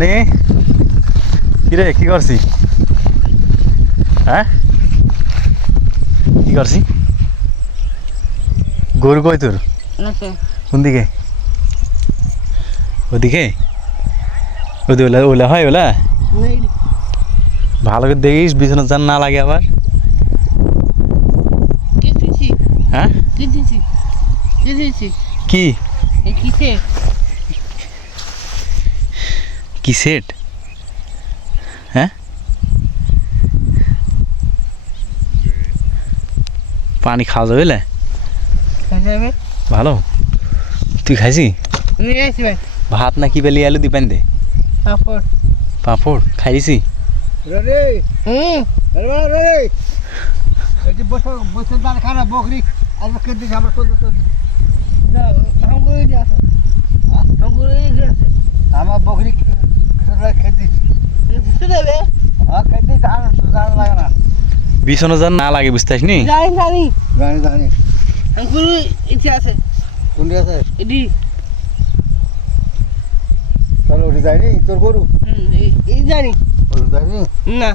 রনি কিরে কি করছি হ্যাঁ কি করছি গরু কই তোর কোন দিকে ওদিকে ওলা ওলা হয় ওলা ভালো করে দেখিস বিছানা জান না লাগে আবার হ্যাঁ কি কি সেট হ্যাঁ পানি খাওয়া যাবে ভালো তুই খাইছি ভাত না কি পেলি আলু দি পানি দে পাপড় খাইছি বকরি আমার বকরি খেতে লাগে না বিছানা জান না লাগে বুঝতেছ নি জানি ইচ্ছে আছে কোনটি আছে এডি চলো ওটি যায়নি তোর গরু এই জানি ওটি যায়নি না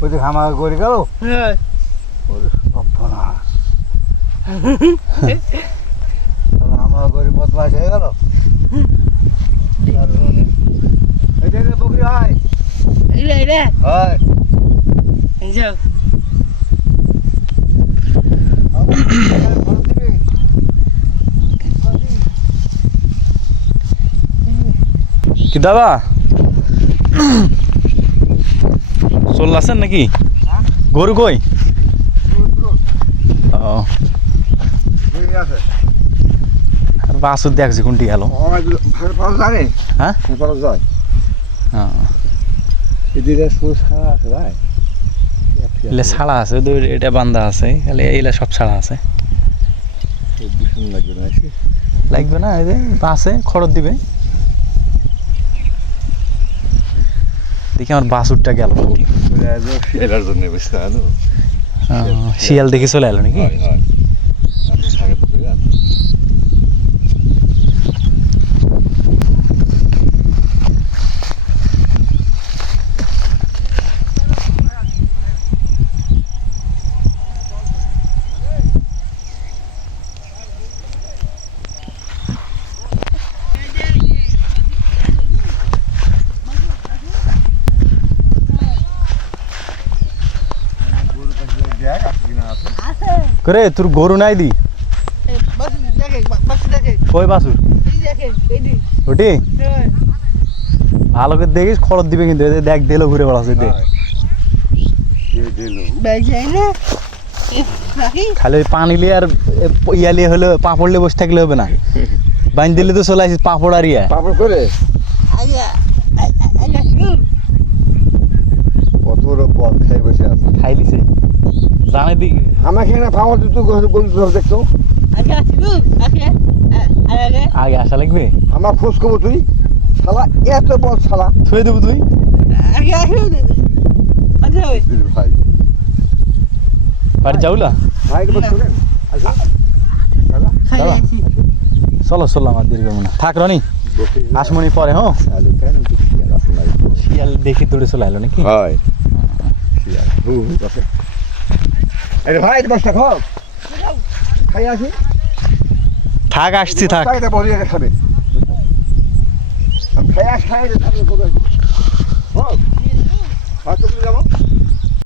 ওই যে খামা করে গেল হ্যাঁ আমার গরু বদমাশ হয়ে গেল বকরি হয় হয় যাও কি দাদা চললাছেন নাকি গরু কই ও বাসুর দেখছি কোনটি গেল হ্যাঁ এলে ছাড়া আছে এটা বান্ধা আছে খালি এইলা সব ছাড়া আছে লাগবে না এই যে আছে খরচ দিবে দেখি আমার বাসুরটা গেল শিয়াল দেখে চলে এলো নাকি করে তোর গরু নাই দি কই বাসুর ওটি ভালো করে দেখিস খরচ দিবে কিন্তু দেখ দিল ঘুরে বেড়াচ্ছে দেখ খালি পানি লিয়ে আর ইয়া লিয়ে হলে পাঁপড় লিয়ে বসে থাকলে হবে না বাইন দিলে তো চলে আসিস পাঁপড় আর ইয়া পাপড় করে কত পথ খাই বসে আছে খাই দিছে জানে দি আমাকে না পাওয়া তো গরু দেখতো আগে আসা লাগবে আমার খোঁজ খবর তুই শালা এত বড় শালা ছুঁয়ে দেবো তুই ভাই বাড়ি যাও না ভাই চলো চলো আমার দীর্ঘ মনে থাক রনি আসমনি পরে হ্যাঁ শিয়াল দেখি দৌড়ে চলে এলো নাকি হয় শিয়াল আরে ভাই বসটা খাও খাই আসি থাক আসছি থাক খাবে আমি খাই আস খাই তারপরে যাবো